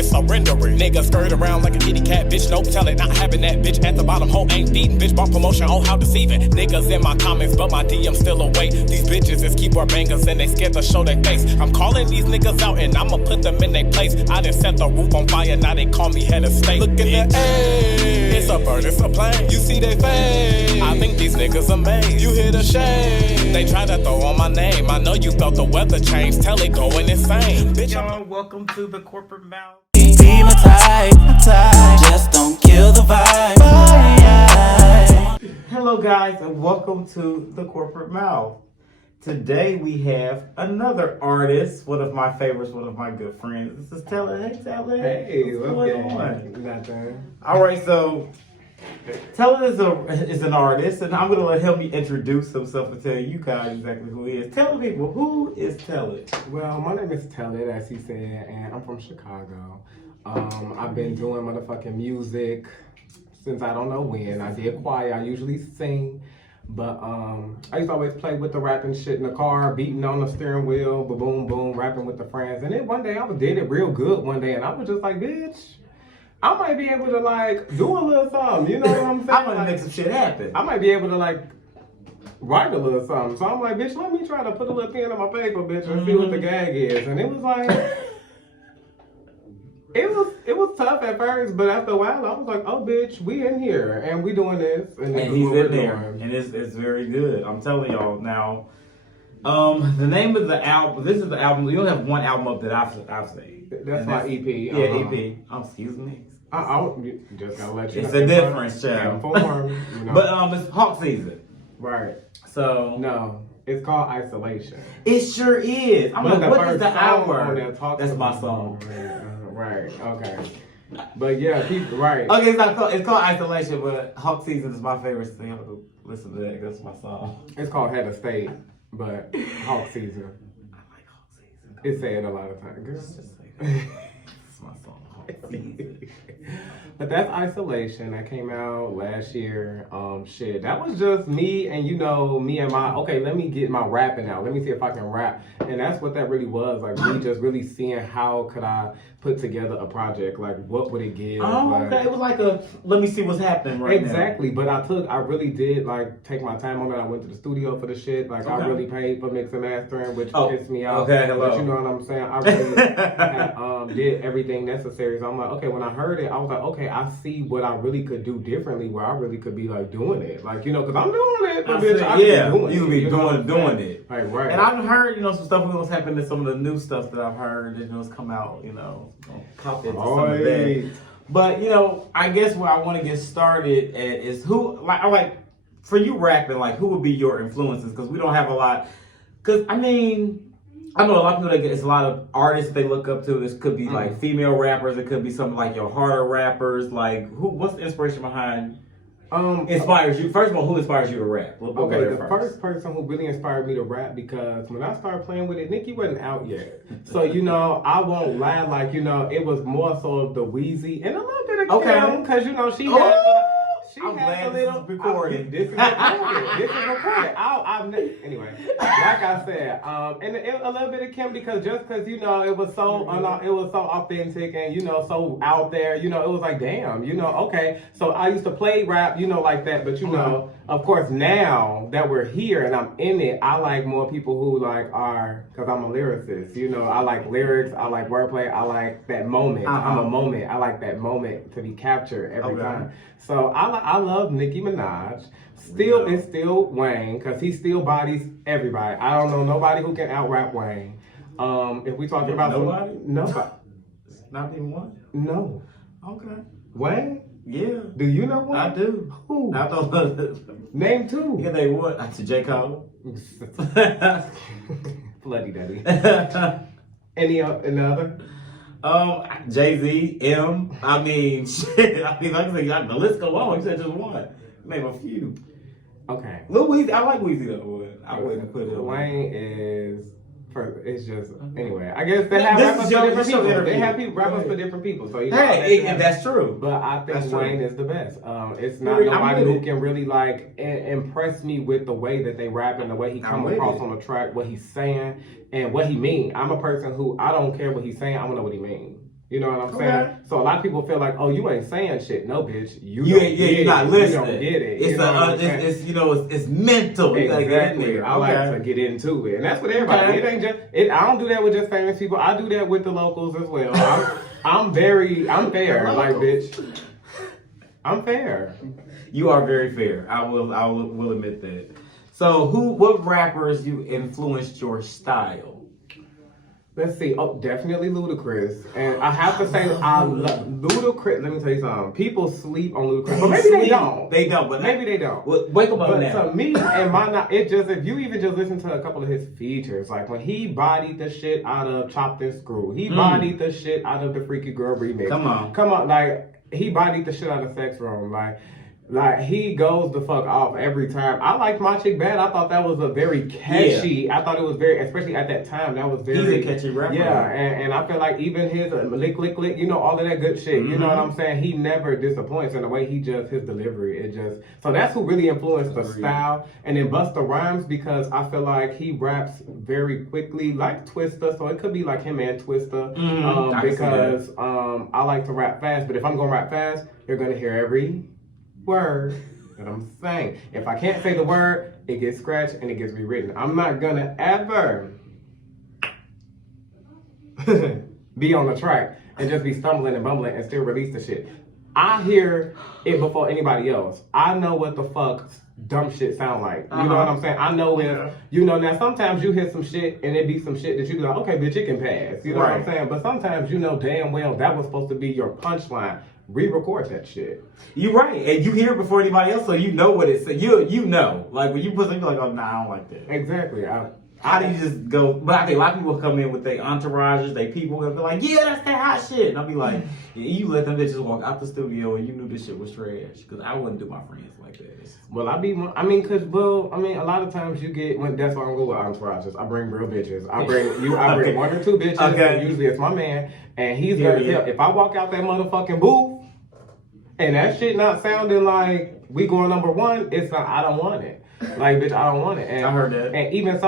this surrendering. Nigga skirt around like a kitty cat, bitch, nope, tell it, not having that, bitch, at the bottom, hoe ain't feeding, bitch, bought promotion, oh, how deceiving. Niggas in my comments, but my DM still away. These bitches is keyboard bangers and they scared to show their face. I'm calling these niggas out and I'ma put them in their place. I done set the roof on fire, now they call me head of state. Look in the air, it's a bird, it's a plane. You see they face, I think these niggas amazed. You hear the shade, they try to throw on my name. I know you felt the weather change, Telid going insane. Bitch, y'all, welcome to the corporate mouth. Be my type, just don't kill the vibe. Hello guys and welcome to the corporate mouth. Today we have another artist, one of my favorites, one of my good friends. This is Telid. Hey Telid. Hey, what's going on? Nothing. Alright, so Telid is an artist, and I'm gonna let him introduce himself and tell you guys exactly who he is. Tell the people, who is Telid? Well, my name is Telid, as he said, and I'm from Chicago. I've been doing motherfucking music since I don't know when. I did choir, I usually sing, but I used to always play with the rapping shit in the car, beating on the steering wheel, boom, boom, rapping with the friends. And then one day I did it real good one day, and I was just like, bitch, I might be able to like do a little something, you know what I'm saying? I'm gonna make some shit happen. I might be able to like write a little something. So I'm like, bitch, let me try to put a little pen on my paper, bitch, and see what the gag is. And it was like, it was tough at first, but after a while, I was like, oh, bitch, we in here and we doing this. And he's in there, and it's very good. I'm telling y'all now. The name of the album. This is the album. You don't have one album up that I've seen. That's my EP. Yeah, EP. Oh, excuse me. I just gotta let you know. It's a difference, child. You know. But it's hawk season. Right. So no, it's called Isolation. It sure is. I'm like, what is the hour? That's my song. Right. Okay. But yeah, right. Okay, it's called Isolation, but hawk season is my favorite thing. I'm gonna listen to that. That's my song. It's called Head of State, but hawk season. I like hawk season. It's said a lot of times. Girl. Just say that. It's my song. Hawk season. But that's Isolation that came out last year. Shit, that was just me and me and my, okay, let me get my rapping out. Let me see if I can rap. And that's what that really was. Like me just really seeing how could I put together a project. Like what would it give? Oh, like, okay. It was like let me see what's happening right exactly. Now. But I really did like take my time on it. I went to the studio for the shit. Like I really paid for mix and mastering, which pissed me off. Okay, hello. But you know what I'm saying? I really did everything necessary. So I'm like, okay, when I heard it, I was like, okay, I see what I really could do differently, where I really could be like doing it, like because I'm doing it. But bitch, you could be doing it. Like right. And I've heard some stuff was happening to some of the new stuff that I've heard that's come out. Pop into some of that. But I guess where I want to get started at is who like for you rapping, like who would be your influences? Because we don't have a lot. Because I know a lot of people it's a lot of artists they look up to. This could be like female rappers. It could be some like your harder rappers. Like what's the inspiration behind? Inspires you. First of all, who inspires you to rap? Okay, the first person who really inspired me to rap, because when I started playing with it, Nicki wasn't out yet. So I won't lie, like it was more so of the Wheezy and a little bit of Kim, because she had. I'm glad this is recorded. This is recorded. Anyway, like I said, and a little bit of Kim because it was so authentic and so out there. It was like damn. Okay. So I used to play rap, like that. But of course, now that we're here and I'm in it, I like more people who because I'm a lyricist. I like lyrics. I like wordplay. I like that moment. I'm a moment. I like that moment to be captured every time. So I love Nicki Minaj. It's still Wayne, because he still bodies everybody. I don't know nobody who can out-rap Wayne. If we talking about nobody? Nobody. Not even one? No. Okay. Wayne? Yeah. Do you know one? I do. Who? I don't Name two. Yeah, they would. To J. Cole. Bloody daddy. Any other? Jay-Z, M. I mean, shit. Like I said, the list go on. You said just one. Name a few. Okay. Lil Weezy, I like Weezy though. I wouldn't put it on. Wayne is. It's just anyway. I guess they have rappers for different people. They have rappers for different people. So that's true. But I think Wayne is the best. It's not nobody who can really impress me with the way that they rap and the way he comes across on the track, what he's saying and what he mean. I'm a person who I don't care what he's saying. I want to know what he means. You know what I'm saying? So a lot of people feel like, oh, you ain't saying shit. No, bitch, you're not listening. You don't get it. It's mental. You gotta get in there. I like to get into it, and that's what everybody. It ain't just. I don't do that with just famous people. I do that with the locals as well. I'm fair. Like, bitch, I'm fair. You are very fair. I will admit that. So, what rappers you influenced your style? Let's see. Oh, definitely Ludacris. And I have to say, I love Ludacris. Let me tell you something. People sleep on Ludacris, but maybe they don't. They don't, but maybe they don't. Well, wake up on that. But to me and if you even just listen to a couple of his features, like when he bodied the shit out of Chopped and Screw, he bodied the shit out of the Freaky Girl remix. Come on, like he bodied the shit out of Sex Room, Like he goes the fuck off every time. I liked My Chick Bad. I thought that was a very catchy. Yeah. I thought it was very, especially at that time, that was very. He's a catchy rapper. Yeah, and I feel like even his lick, you know, all of that good shit. You know what I'm saying? He never disappoints in the way his delivery. So that's who really influenced the style. And then Busta Rhymes, because I feel like he raps very quickly, like Twista. So it could be like him and Twista. Because I like to rap fast. But if I'm gonna rap fast, you're gonna hear every word that I'm saying. If I can't say the word, it gets scratched and it gets rewritten. I'm not gonna ever be on the track and just be stumbling and bumbling and still release the shit. I hear it before anybody else. I know what the fuck dumb shit sound like. You know what I'm saying? I know if, you know, now sometimes you hear some shit and it be some shit that you be like, okay, bitch, it can pass. You know what I'm saying? But sometimes you know damn well that was supposed to be your punchline. Re-record that shit. You're right, and you hear it before anybody else, so you know what it says. You know, like when you put something, you're like, oh nah, I don't like that. Exactly. How do you just go? But I think a lot of people come in with their entourages, they people, and be like, yeah, that's that hot shit. And I'll be like, yeah, you let them bitches walk out the studio and you knew this shit was trash. Because I wouldn't do my friends like that. Well, a lot of times you get, that's why I'm going with entourages. I bring real bitches. I bring one or two bitches, and usually it's my man, and he's gonna tell, if I walk out that motherfucking booth, and that shit not sounding like we going number one, it's not, I don't want it. Like, bitch, I don't want it. And I heard that. And even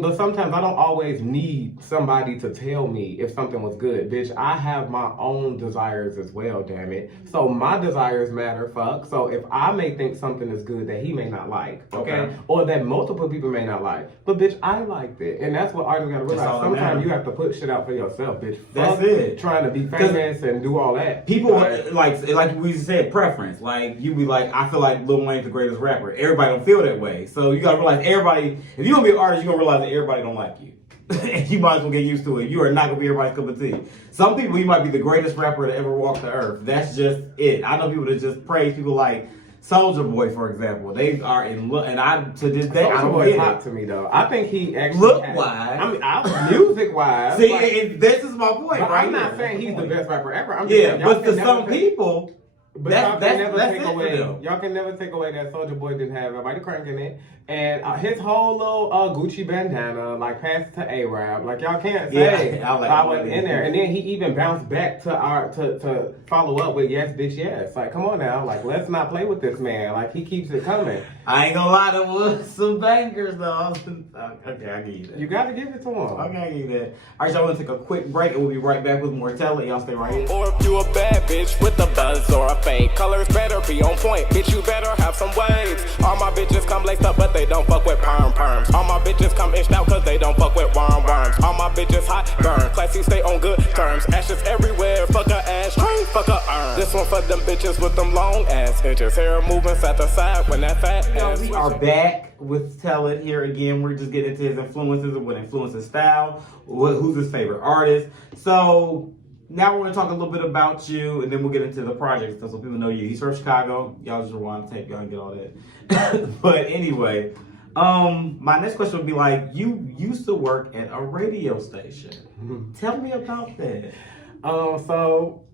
but sometimes I don't always need somebody to tell me if something was good. Bitch, I have my own desires as well, damn it. So my desires matter, fuck. So if I may think something is good that he may not like, okay? Or that multiple people may not like. But bitch, I liked it. And that's what artists gotta realize. Sometimes you have to put shit out for yourself, bitch. That's it. Trying to be famous and do all that. People, like we said, preference. Like, you be like, I feel like Lil Wayne's the greatest rapper. Everybody don't feel that way. So you gotta realize everybody, if you're gonna be an artist, you're gonna realize that everybody don't like you. And you might as well get used to it. You are not gonna be everybody's cup of tea. Some people, you might be the greatest rapper to ever walk the earth. That's just it. I know people that just praise people like Soulja Boy, for example. They are in love, and to this day, I don't get it. Hot to me though. I think he actually look-wise. Music-wise. See, and this is my point, right? I'm not saying he's the best rapper ever. I'm just saying, but to some people. But y'all can never take away that Soulja Boy didn't have everybody cranking it. And his whole little Gucci bandana, like, passed to A-Rap. Like, y'all can't say I wasn't in there. And then he even bounced back to follow up with Yes, Bitch, Yes. Like, come on now. Like, let's not play with this man. Like, he keeps it coming. I ain't gonna lie, there was some bangers, though. Okay, I give you that. You gotta give it to him. Okay, I give you that. All right, y'all want to take a quick break, and we'll be right back with more Telid. Y'all stay right here. Or if you a bad bitch with a buzz or a fade, colors better be on point. Bitch, you better have some waves. All my bitches come laced up, but they don't fuck with perms. All my bitches come inched out, cause they don't fuck with worms. All my bitches hot, burn. Classy, stay on good terms. Ashes everywhere, fuck a ass train, fuck a urn. This one for them bitches with them long ass inches. Hair moving side to side when that fat ass. We are back with Telid here again. We're just getting into his influences and what influences style, who's his favorite artist. So now we're going to talk a little bit about you, and then we'll get into the projects so people know you. He's from Chicago. Y'all just rewind tape. Y'all can get all that. But anyway, my next question would be like, you used to work at a radio station. Tell me about that. So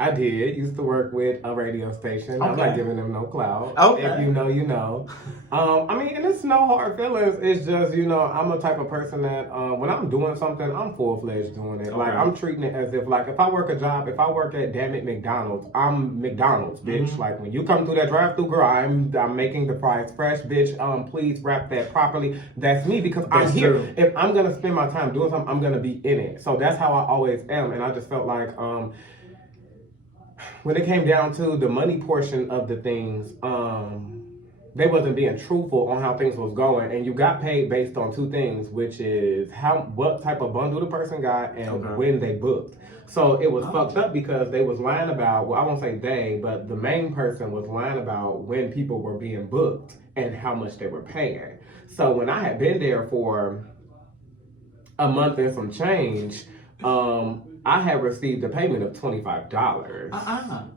I did. Used to work with a radio station. I'm not giving them no clout. Okay. If you know, you know. I mean, and it's no hard feelings. It's just, you know, I'm a type of person that when I'm doing something, I'm full-fledged doing it. Okay. Like, I'm treating it as if, like, if I work a job, if I work at, damn it, McDonald's, I'm McDonald's, bitch. Mm-hmm. Like, when you come through that drive-thru, girl, I'm making the fries fresh, bitch. Please wrap that properly. That's me because I'm here. True. If I'm going to spend my time doing something, I'm going to be in it. So that's how I always am. And I just felt like, when it came down to the money portion of the things, they wasn't being truthful on how things was going, and you got paid based on two things, which is what type of bundle the person got and when they booked. So it was fucked up because they was lying about, well, I won't say they, but the main person was lying about when people were being booked and how much they were paying. So when I had been there for a month and some change, I had received a payment of $25.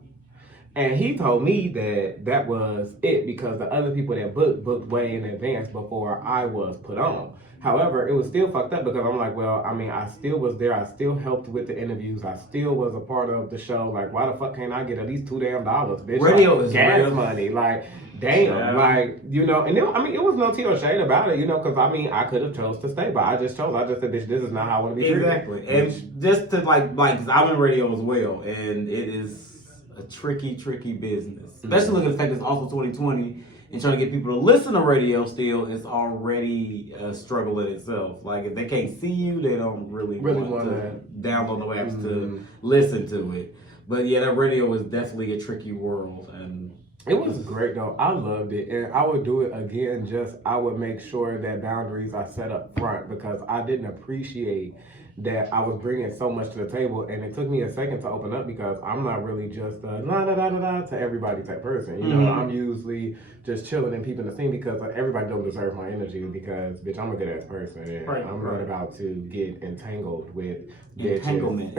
And he told me that was it because the other people that booked way in advance before I was put on. However, it was still fucked up because I'm like, well, I mean, I still was there. I still helped with the interviews. I still was a part of the show. Like, why the fuck can't I get at least $2 damn, bitch? Radio like, is gas real money. Like, damn. Like, you know, and it was no tea or shade about it, you know, because I mean, I could have chose to stay, but I just said, bitch, this is not how I want to be treated. Exactly. And just to like, cause I'm in radio as well, and it is a tricky business. Especially looking at the fact that it's also 2020 and trying to get people to listen to radio still is already a struggle in itself. Like if they can't see you, they don't really want to download the apps to listen to it. But yeah, that radio is definitely a tricky world, and it was great though. I loved it, and I would do it again. Just I would make sure that boundaries are set up front because I didn't appreciate that I was bringing so much to the table, and it took me a second to open up because I'm not really just a to everybody type person. You know, I'm usually just chilling and peeping the scene because everybody don't deserve my energy because, bitch, I'm a good ass person, and I'm not about to get entangled with entanglement.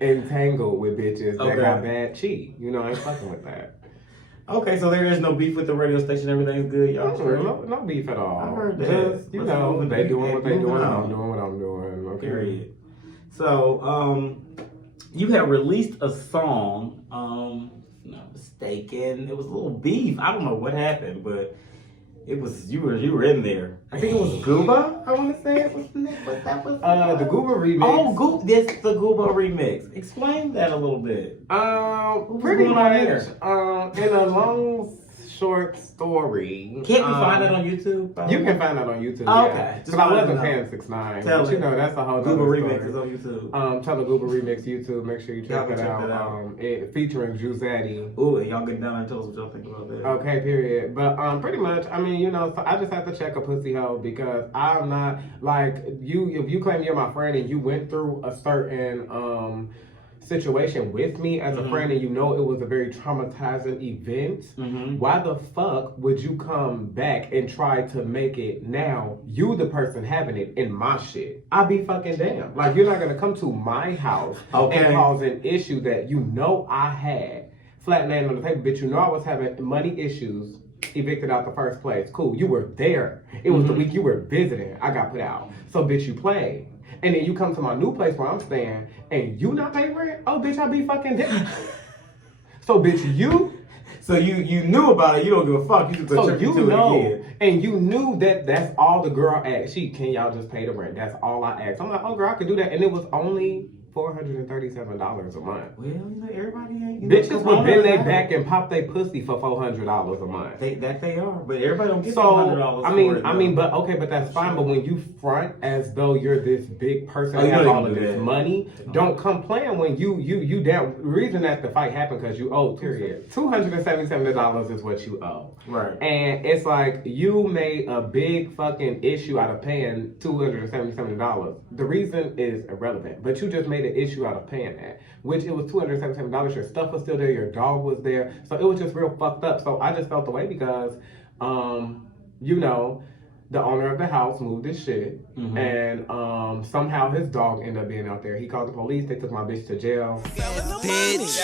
Entangled with bitches that got bad cheek. You know, I ain't fucking with that. Okay, so there is no beef with the radio station. Everything's good, y'all. No beef at all. I heard that. Just, you know, they doing what they doing. I'm doing what I'm doing. Okay. Period. So, you have released a song. If I'm not mistaken, it was a little beef. I don't know what happened, but it was you were in there. I think it was Gooba. I want to say it was the Gooba remix. Oh, this the Gooba remix. Explain that a little bit. Pretty much. In a long short story. Can't we find that on YouTube? You can find that on YouTube. Oh, okay. Because I wasn't paying 6ix9ine. But you know, that's the whole Gooba remix is on YouTube. Tell the Gooba remix YouTube. Make sure you check it out. It featuring Juzatti. Ooh, and y'all get down and tell us what y'all think about that. Okay, period. But pretty much, I mean, you know, so I just have to check a pussy hoe because I'm not like you. If you claim you're my friend and you went through a certain situation with me as a friend and you know it was a very traumatizing event, why the fuck would you come back and try to make it now you the person having it in my shit? I'll be fucking damn. Like, you're not gonna come to my house and cause an issue that you know I had. Flat name on the table, bitch, you know I was having money issues, evicted out the first place. Cool, you were there. It was the week you were visiting. I got put out. So bitch, you played. And then you come to my new place where I'm staying and you not pay rent? Oh, bitch, I be fucking dead. So, bitch, you... So you knew about it. You don't give a fuck. You just attribute to it again. And you knew that that's all the girl asked. Can y'all just pay the rent? That's all I asked. I'm like, oh, girl, I could do that. And it was only $437 a month. Well, you know, everybody ain't... Bitches would bend their back and pop their pussy for $400 a month. They are, but everybody don't get $400 I mean, but that's fine. But when you front as though you're this big person that has all of this money, don't come playing when you down. The reason that the fight happened because you owe, period. $277 is what you owe. Right. And it's like you made a big fucking issue out of paying $277. The reason is irrelevant, but you just made an issue out of paying that, which it was $277. Your stuff was still there, your dog was there, so it was just real fucked up. So I just felt the way because, you know, the owner of the house moved his shit, and somehow his dog ended up being out there. He called the police. They took my bitch to jail. Bitch,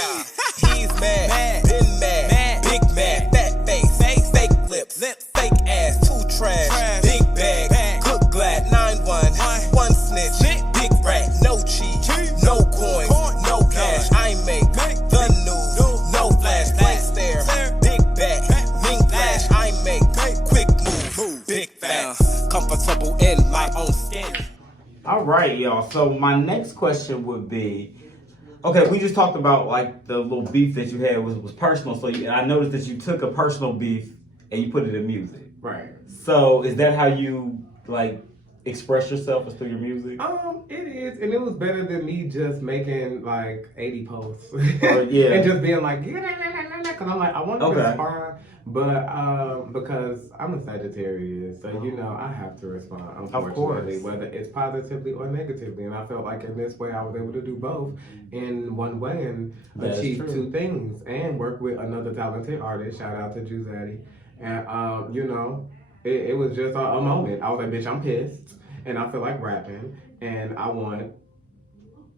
he's mad, been mad, big mad, fat face, fake lips, fake ass, too trash, big bag, cook glad, 9-1, one snitch, big rat, no cheese, no y'all. So my next question would be, okay, we just talked about like the little beef that you had was personal. So I noticed that you took a personal beef and you put it in music. Right. So is that how you like express yourself is through your music? It is, and it was better than me just making like 80 posts. Yeah. And just being like, because I'm like, I want to respond, but because I'm a Sagittarius, so you know I have to respond, unfortunately, whether it's positively or negatively. And I felt like in this way I was able to do both in one way and achieve two things and work with another talented artist. Shout out to Juzatti. And you know, it was just a moment. I was like, bitch, I'm pissed and I feel like rapping and I want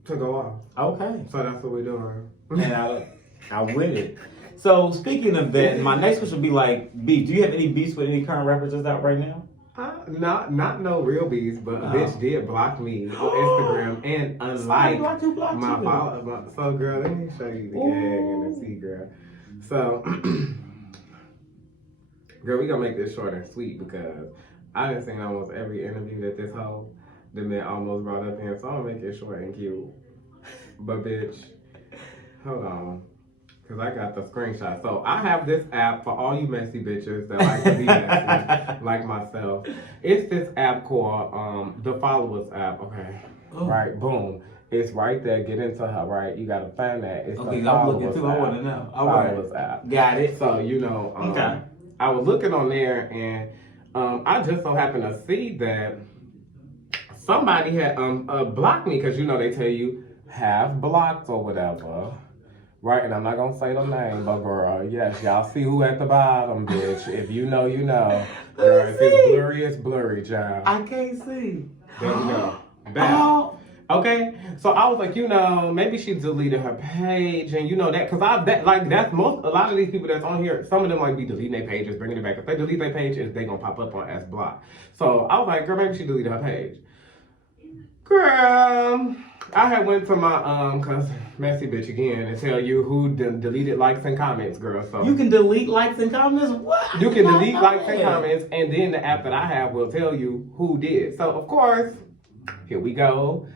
to go off. Okay. So that's what we're doing. And I with it. So speaking of that, my next question would be like, beef. Do you have any beefs with any current rappers that's out right now? Not no real beefs, but a bitch did block me on Instagram and unlike my followers. So girl, let me show you the gag and the tea, girl. So girl, we gonna make this short and sweet because I done seen almost every interview that this hoe the man almost brought up in, so I'm gonna make it short and cute. But bitch, hold on. Because I got the screenshot. So I have this app for all you messy bitches that like to be messy, like myself. It's this app called the Followers app. Okay. Oh. Right, boom. It's right there. Get into her, right? You gotta find that. It's okay, the I'm Followers looking too. app. I want to know. Followers app. Got it. So, you know, I was looking on there and I just so happened to see that somebody had blocked me because, you know, they tell you have blocked or whatever. Right, and I'm not gonna say the name, but girl, yes, y'all see who at the bottom, bitch. If you know, you know. Girl, if it's blurry, it's blurry, child. I can't see. There we go. Bam. Okay, so I was like, you know, maybe she deleted her page, and you know that, cause that's a lot of these people that's on here. Some of them like be deleting their pages, bringing it back. If they delete their page, they gonna pop up on as blocked. So I was like, girl, maybe she deleted her page. Girl, I had went to my cause messy bitch again and tell you who deleted likes and comments, girl. So you can delete likes and comments. What? You can delete likes and comments, and then the app that I have will tell you who did. So of course, here we go.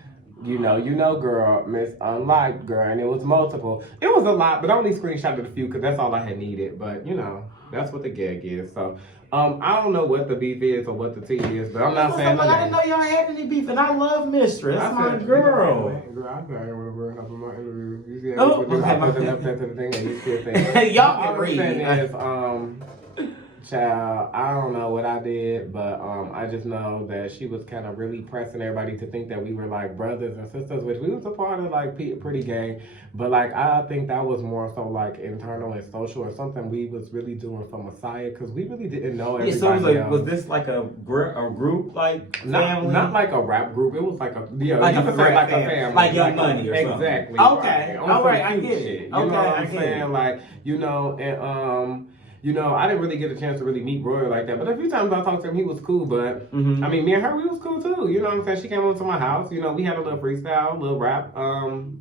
You know, girl, Miss Unliked, girl, and it was multiple. It was a lot, but I only screenshotted a few because that's all I had needed. But you know, that's what the gag is. So I don't know what the beef is or what the tea is, but I'm not saying I didn't know y'all had any beef, and I love Mistress. That's my girl. Girl, I thought I want to bring up in my interview. You see how you put them up to the thing and you still think. Y'all can read. Child, I don't know what I did, but I just know that she was kind of really pressing everybody to think that we were like brothers and sisters, which we was a part of like pretty gay, but like I think that was more so like internal and social or something we was really doing for Messiah because we really didn't know everybody. Yeah, so it was like, was this like a group like family? Not like a rap group. It was like a like a family, like Young Money or something. Exactly. Okay, all right, I get it. You know what I'm saying? Like you know and you know, I didn't really get a chance to really meet Roy like that, but a few times I talked to him, he was cool, but, I mean, me and her, we was cool too, you know what I'm saying? She came over to my house, you know, we had a little freestyle, little rap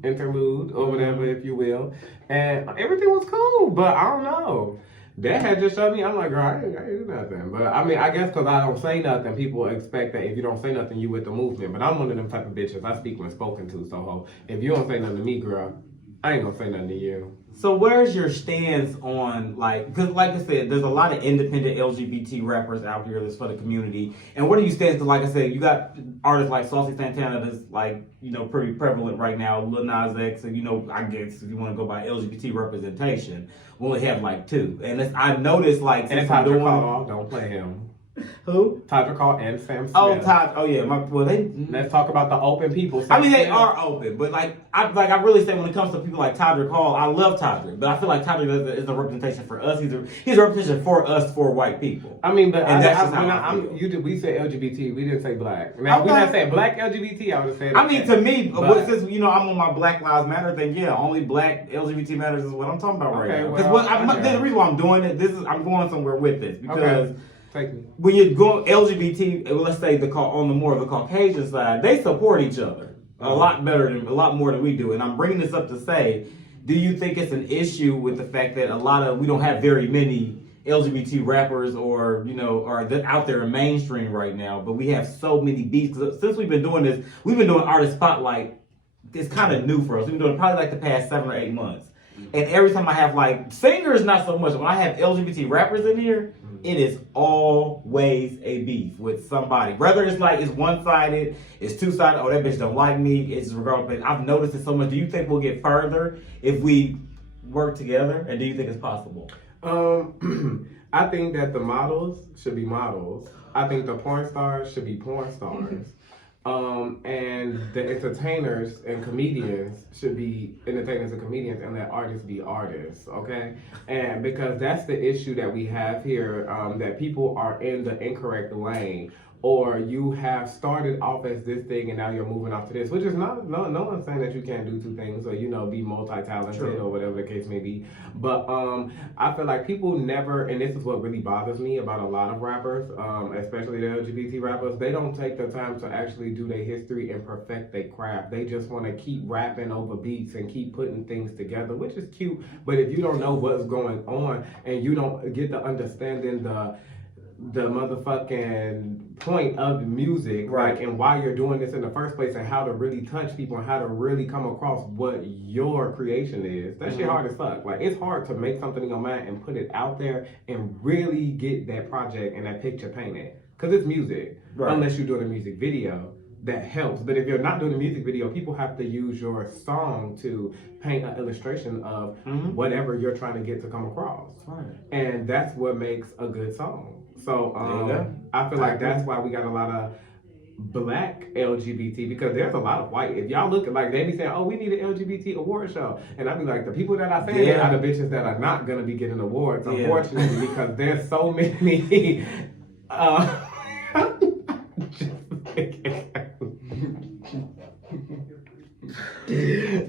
interlude, or whatever, if you will, and everything was cool, but I don't know. Dad had just showed me, I'm like, girl, I ain't do nothing, but I mean, I guess because I don't say nothing, people expect that if you don't say nothing, you with the movement, but I'm one of them type of bitches, I speak when spoken to, so if you don't say nothing to me, girl, I ain't gonna say nothing to you. So where's your stance on, like, because like I said, there's a lot of independent LGBT rappers out here that's for the community. And where do you stand? Because like I said, you got artists like Saucy Santana that's like, you know, pretty prevalent right now. Lil Nas X, and you know, I guess if you want to go by LGBT representation, we only have like two. And I noticed like... And Tadra Call, don't play him. Who? Tadra Call and Sam Smith. Oh yeah. Let's talk about the open people. Sam I mean, they are open, but I really say when it comes to people like Tadra Call, I love Tadra, but I feel like Tadra is a representation for us. He's a representation for us, for white people. I mean, but we said LGBT, we didn't say black. Now, we not saying black LGBT. I would say. I mean, to me, since you know I'm on my Black Lives Matter thing, yeah, only black LGBT matters is what I'm talking about right now. Because the reason why I'm doing it, I'm going somewhere with this because. When you're going LGBT, let's say on the more of the Caucasian side, they support each other a lot more than we do. And I'm bringing this up to say, do you think it's an issue with the fact that we don't have very many LGBT rappers or, you know, are out there in mainstream right now, but we have so many beats. Since we've been doing this, we've been doing Artist Spotlight. It's kind of new for us. We've been doing it probably like the past 7 or 8 months. And every time I have like, singers not so much, when I have LGBT rappers in here, it is always a beef with somebody. Whether it's like, it's one-sided, it's two-sided, oh, that bitch don't like me, it's regardless. I've noticed it so much. Do you think we'll get further if we work together? And do you think it's possible? I think that the models should be models. I think the porn stars should be porn stars. And the entertainers and comedians should be entertainers and comedians, and let artists be artists, okay? And because that's the issue that we have here, that people are in the incorrect lane, or you have started off as this thing and now you're moving off to this, which is no one's saying that you can't do two things or, you know, be multi-talented or whatever the case may be. But I feel like people never, and this is what really bothers me about a lot of rappers, especially the LGBT rappers, they don't take the time to actually do their history and perfect their craft. They just want to keep rapping over beats and keep putting things together, which is cute. But if you don't know what's going on and you don't get the understanding the motherfucking point of the music, right, and why you're doing this in the first place, and how to really touch people and how to really come across what your creation is, that shit hard as fuck. Like, it's hard to make something in your mind and put it out there and really get that project and that picture painted, because it's music, unless you're doing a music video. That helps. But if you're not doing a music video, people have to use your song to paint an illustration of whatever you're trying to get to come across. Right. And that's what makes a good song. So I feel like that's why we got a lot of black LGBT, because there's a lot of white. If y'all look at, like, they be saying, oh, we need an LGBT award show. And I be like, the people that I say are the bitches that are not going to be getting awards, unfortunately, because there's so many...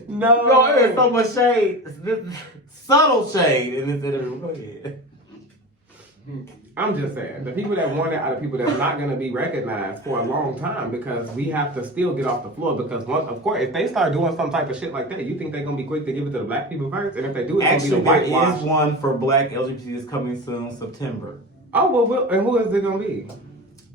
No, there's so much shade. Subtle shade in this interview. Go ahead. I'm just saying, the people that want it are the people that's not going to be recognized for a long time, because we have to still get off the floor. Because once, of course, if they start doing some type of shit like that, you think they're going to be quick to give it to the black people first? And if they do, it's actually, going to be the there whitewash. is one for black LGBT that's coming soon, September. Oh, well, and who is it going to be?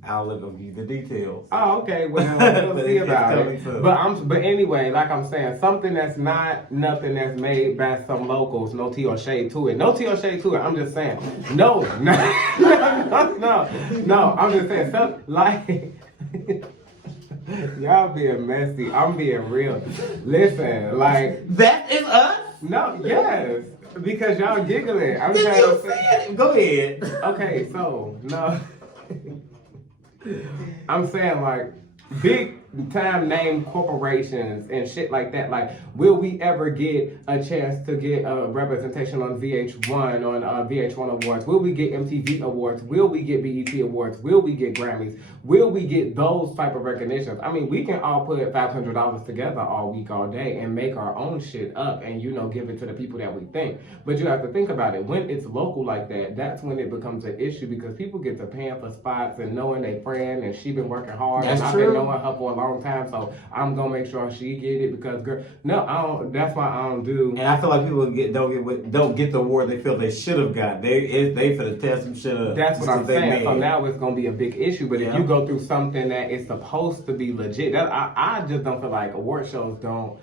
I'll look up you the details. Oh, okay. Well, we'll see about it. But anyway, like I'm saying, something that's not nothing that's made by some locals. No tea or shade to it. No tea or shade to it. I'm just saying. No. I'm just saying. Something like y'all being messy. I'm being real. Listen, like that is us. No. Yes. Because y'all giggling. I'm trying to say. Go ahead. Okay. So no. I'm saying, like, big time name corporations and shit like that. Like, will we ever get a chance to get a representation on VH1, on VH1 Awards? Will we get MTV Awards? Will we get BET Awards? Will we get Grammys? Will we get those type of recognitions? I mean, we can all put $500 together all week, all day, and make our own shit up and, you know, give it to the people that we think. But you have to think about it. When it's local like that, that's when it becomes an issue, because people get to paying for spots and knowing their friend, and she been working hard. That's and true. I've been knowing her for a long time, so I'm gonna make sure she get it, because girl, no, I don't. That's why I don't do. And I feel like people don't get the award they feel they should have got. They for the test some shit up. That's what I'm saying. So now it's gonna be a big issue. But if you go through something that is supposed to be legit, I just don't feel like award shows don't.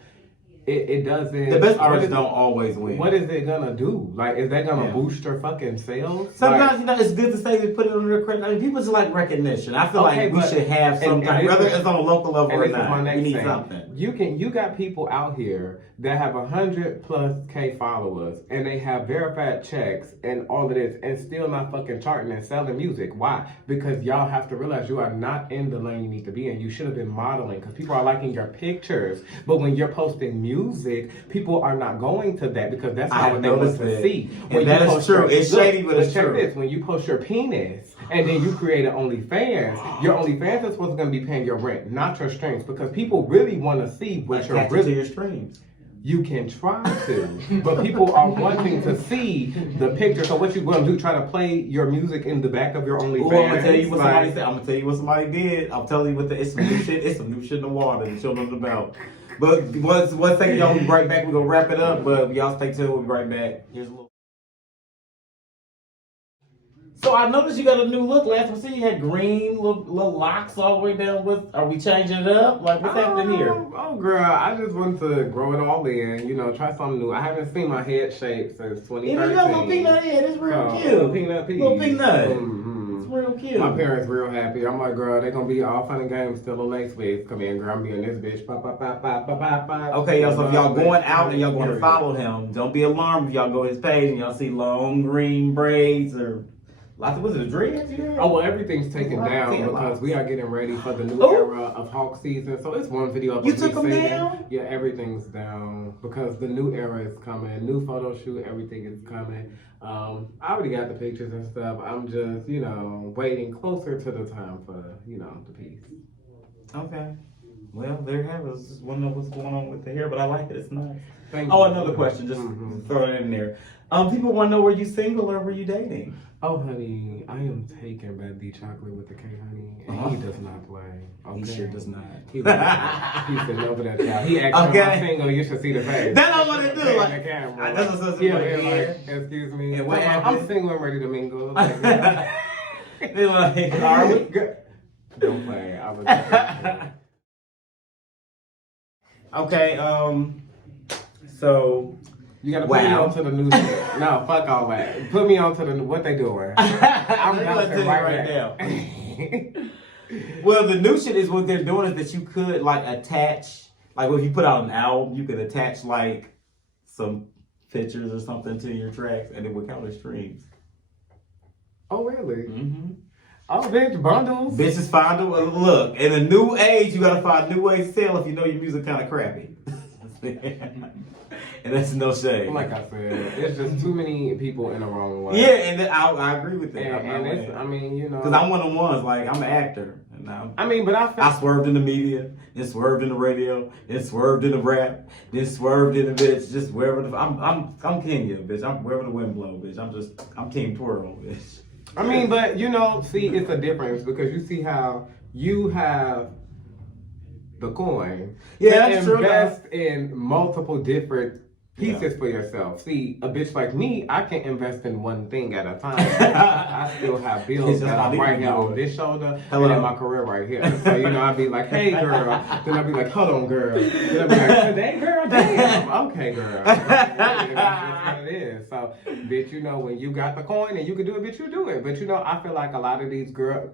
It doesn't. The best artists don't always win. What is it gonna do? Like, is that gonna boost your fucking sales? Sometimes, like, you know, it's good to say they put it on their credit. I mean, people just like recognition. I feel like we should have some type, whether it's on a local level or not. We need something. You got people out here that have 100+ followers, and they have verified checks and all of this, and still not fucking charting and selling music. Why? Because y'all have to realize you are not in the lane you need to be in. You should have been modeling, because people are liking your pictures. But when you're posting music, people are not going to that, because that's not what they want to see. And that is true. It's shady, but it's true. Check this. When you post your penis and then you create an OnlyFans, your OnlyFans is supposed to be paying your rent, not your streams, because people really want to see what you're really. To your streams. You can try to, but people are wanting to see the picture. So what you going to do? Try to play your music in the back of your OnlyFans? I'm gonna tell you what somebody said. I'm gonna tell you what somebody did. I'm telling you it's some new shit. It's some new shit in the water that you don't know about. But one second, y'all. We'll be right back. We're gonna wrap it up. But y'all stay tuned. We'll be right back. Here's a little. So I noticed you got a new look. Last time I see you had green little locks all the way down. Are we changing it up? Like, what's happening here? Oh, girl, I just want to grow it all in. Try something new. I haven't seen my head shape since 2013. Yeah, you got a little peanut head. It's real cute. Little peanut piece. Little peanut. Mm-hmm. It's real cute. My parents real happy. I'm like, girl, they gonna be all fun and games till the next week. Come in, girl, I'm being this bitch. Okay, y'all, so if y'all going out and y'all going to follow him, don't be alarmed if y'all go to his page and y'all see long green braids or was it a dreads? Yeah. Oh, well, everything's taken down because we are getting ready for the new era of hawk season. So it's one video of you took them down? Yeah, everything's down because the new era is coming. New photo shoot, everything is coming. I already got the pictures and stuff. I'm just, waiting closer to the time for, the piece. Okay. Well, there you have it. I just want to know what's going on with the hair, but I like it. It's nice. Thank you. Another question. Just throw it in there. People want to know, were you single or were you dating? Oh, honey, I am taken by the chocolate with the K, honey. And he does not play. Okay? He sure does not. He's sitting over that child. He actually I'm single. You should see the face. That's not what it do. Like the camera. That's what's supposed like, excuse me. And what I'm single and ready to mingle. Like, they're like, are we? Don't play. I was okay, so you gotta put me on to the new shit. No, fuck all that. Put me on to the what they doing. I'm gonna tell you right now. Well, the new shit is what they're doing is that you could attach, if you put out an album, you could attach some pictures or something to your tracks, and it would count as streams. Oh, really? Mm-hmm. Oh, bitch, bundles. Bitches find them. Look, in a new age, you gotta find new ways to sell if you know your music kind of crappy. And that's no shade. Like I said, it's just too many people in the wrong way. Yeah, and I agree with that. And it's, because I'm one of the ones. I'm an actor. And I swerved in the media, then swerved in the radio, then swerved in the rap, then swerved in the bitch. Just wherever I'm Kenya, bitch. I'm wherever the wind blows, bitch. I'm Team Twirl, bitch. But see, it's a difference because you see how you have the coin. Yeah, that's true. Invest in multiple different pieces for yourself. See, a bitch like me, I can't invest in one thing at a time. I still have bills that I'm right here on this shoulder and in my career right here. So, I'd be like, hey, girl. Then I'd be like, hold on, girl. Then I'd be like, today, girl? Damn. Okay, girl. That's what it is. So, bitch, when you got the coin and you can do it, bitch, you do it. But, I feel like a lot of these girls,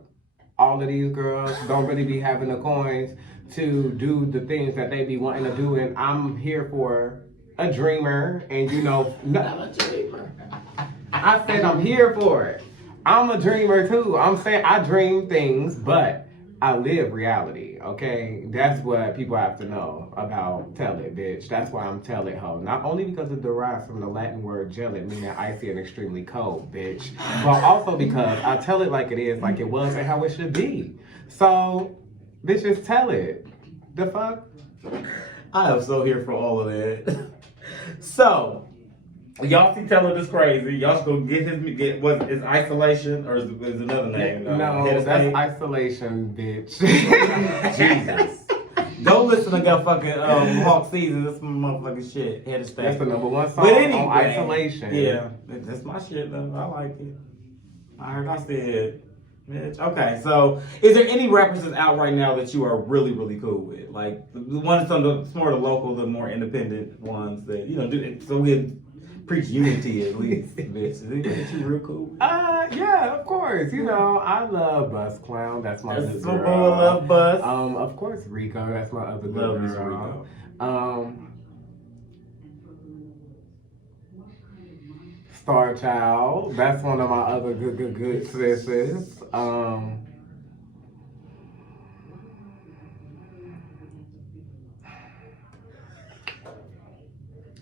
all of these girls don't really be having the coins to do the things that they be wanting to do. And I'm here for a dreamer, and I'm a dreamer. I said I'm here for it. I'm a dreamer too. I'm saying I dream things, but I live reality, okay? That's what people have to know about Telid, bitch. That's why I'm Telid ho. Not only because it derives from the Latin word gelid, meaning icy and extremely cold, bitch, but also because I tell it like it is, like it was, and how it should be. So, bitch, just tell it. The fuck? I am so here for all of that. So, y'all see Telid is crazy. Y'all should go get what is isolation or is another name? No, that's isolation, bitch. Jesus. Go listen to that fucking Hawk Season. That's my motherfucking shit. Head of state. That's the number one song on isolation. Yeah, that's my shit though. I like it. I said, bitch. Okay, so is there any rappers that's out right now that you are really, really cool with? Like the ones some of the more the local, the more independent ones that do. So we preach unity at least, bitch. Is that you real cool with? Yeah, of course. I love Bus Clown. That's my good girl. I love Bus. Of course, Rico. That's my other good girl. Rico. Star Child. That's one of my other good sisters.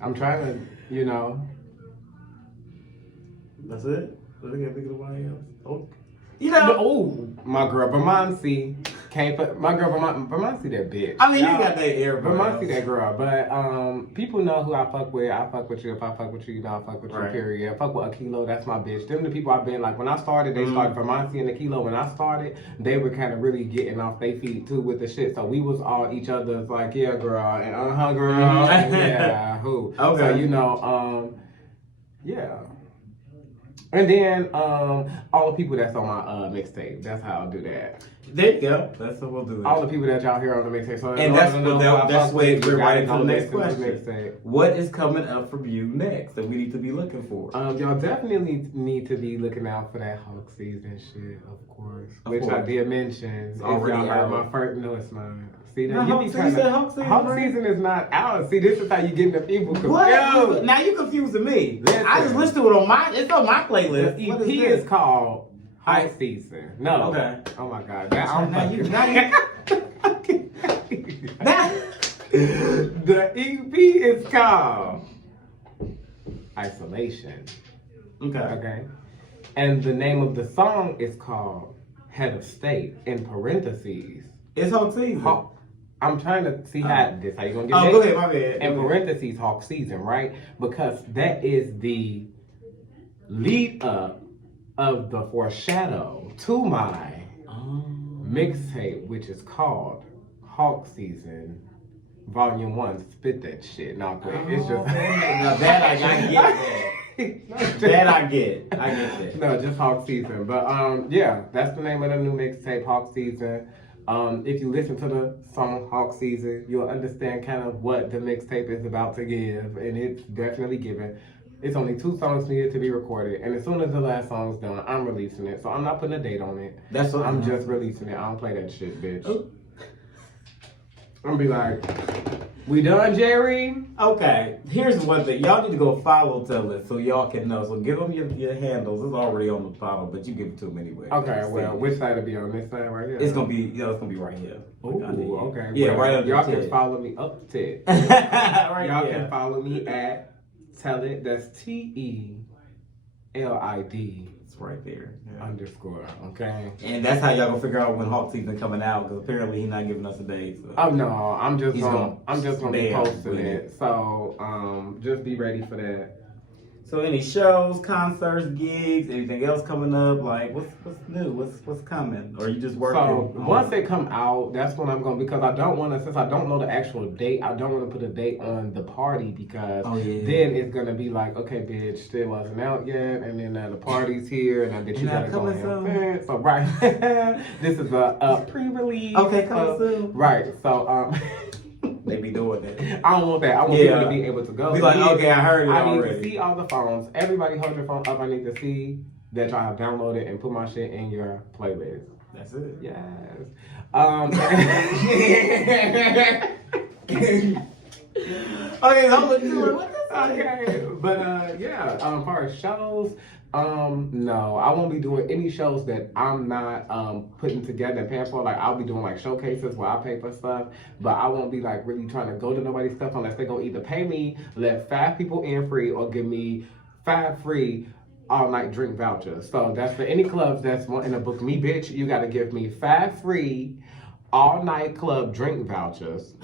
I'm trying to, That's it? Look at nobody else. Oh. My girl Vermoncy can't put my girl Vermoncy that bitch. I mean, you got that air, Vermoncy that girl, but people know who I fuck with. I fuck with you. If I fuck with you, I fuck with you. Period. I fuck with Akilo. That's my bitch. Them the people I've been like. When I started, they started Vermoncy and Akilo. When I started, they were kind of really getting off their feet too with the shit. So we was all each other's like, yeah, girl, and girl, and yeah, who. Okay. So yeah. And then all the people that's on my mixtape. That's how I'll do that. There you go. That's what we'll do. All the people that y'all hear on the mixtape. So And that's where we're right into the next question. What is coming up for you next that we need to be looking for? Y'all definitely need to be looking out for that Hawk season shit, of course. Which I did mention. If already y'all heard out. my first, no, it's not. See that? No, Hawk season is not out. See, this is how you get the people confused. What? Now you confusing me. Listen. I just listened to it on it's on my playlist. The What EP is is called High Season. No. Okay. Oh my God. The EP is called Isolation. Okay. And the name of the song is called Head of State in parentheses. It's Hawk season. I'm trying to see how you gonna get it. it. Go ahead, my bad. In parentheses, Hawk season, right? Because that is the lead up of the foreshadow to my mixtape, which is called Hawk Season Volume 1. Spit that shit. No, quick. It's just now that I get that I get that. No, just Hawk Season. But yeah, that's the name of the new mixtape, Hawk Season. If you listen to the song Hawk Season, you'll understand kind of what the mixtape is about to give, and it's definitely given. It's only 2 songs needed to be recorded, and as soon as the last song's done, I'm releasing it. So I'm not putting a date on it. That's what I'm just releasing it. I don't play that shit, bitch. I'm gonna be like, we done, Jerry? Okay, here's one thing. Y'all need to go follow Telid so y'all can know. So give them your handles. It's already on the bottom, but you give it to them anyway. Okay, well, which side will be on this side right here? It's gonna be right here. Ooh, okay. Yeah, well, right under y'all Ted. can follow me up Ted. Right Y'all here. can follow me at Telid. That's TELID. It's right there. Yeah. _ okay. And that's how y'all gonna figure out when Hawk season coming out, because apparently he's not giving us a date. So. Oh no, I'm just He's gonna be damn posting with it. So just be ready for that. So any shows, concerts, gigs, anything else coming up? Like what's new? What's coming? Or you just working? So once they come out, that's when I'm going, because I don't want to, since I don't know the actual date, I don't want to put a date on the party, because then it's gonna be like, okay, bitch, still wasn't out yet, and then the party's here, and I bet you gotta go in. So right, this is a pre-release. Okay, coming soon. Right. So they be doing that. I don't want that. I want people to be able to go. Be like, okay, I heard it I already. need to see all the phones. Everybody hold your phone up. I need to see that y'all have downloaded and put my shit in your playlist. That's it. Yes. Okay, so I'm looking what this Okay, but yeah, as far as shows, no, I won't be doing any shows that I'm not putting together and paying for. Like, I'll be doing like showcases where I pay for stuff, but I won't be like really trying to go to nobody's stuff unless they're gonna either pay me, let 5 people in free, or give me 5 free all-night drink vouchers. So that's for any clubs that's wanting to book me, bitch. You gotta give me 5 free all-night club drink vouchers.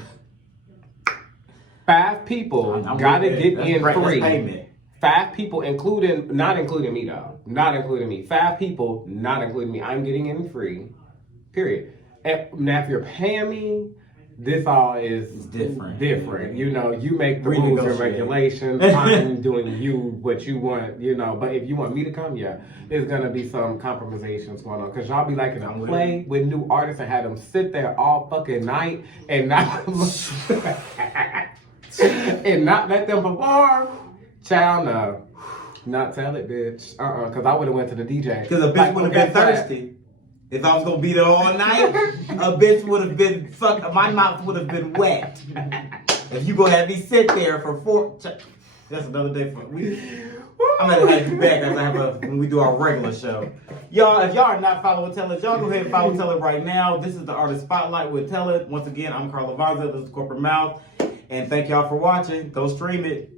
5 people gotta get in free. 5 people, not including me though. Not including me. 5 people, not including me. I'm getting in free. Period. And now if you're paying me, this all is different. You know, you make the rules and regulations. I'm doing what you want, you know. But if you want me to come, yeah, there's gonna be some compromisations going on. Cause y'all be liking to play with new artists and have them sit there all fucking night and not and not let them perform. Child, no. Not tell it, bitch. Cause I would have went to the DJ. Cause a bitch would have been thirsty. If I was gonna be there all night, a bitch would have been my mouth would have been wet. If you gonna have me sit there for 4, that's another day for we. I'm gonna have you back when we do our regular show. Y'all, if y'all are not following Telid, y'all go ahead and follow Telid right now. This is the Artist Spotlight with Telid. Once again, I'm Carl Lavanza. This is Corporate Mouth, and thank y'all for watching. Go stream it.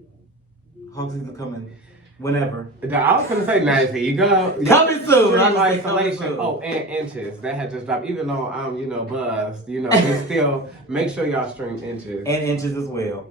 Hawk season coming. Whenever. I was gonna say, nice. Here you go. Coming soon. I'm Isolation. Oh, and Inches. That had just dropped. Even though I'm, buzzed, we still make sure y'all stream Inches. And Inches as well.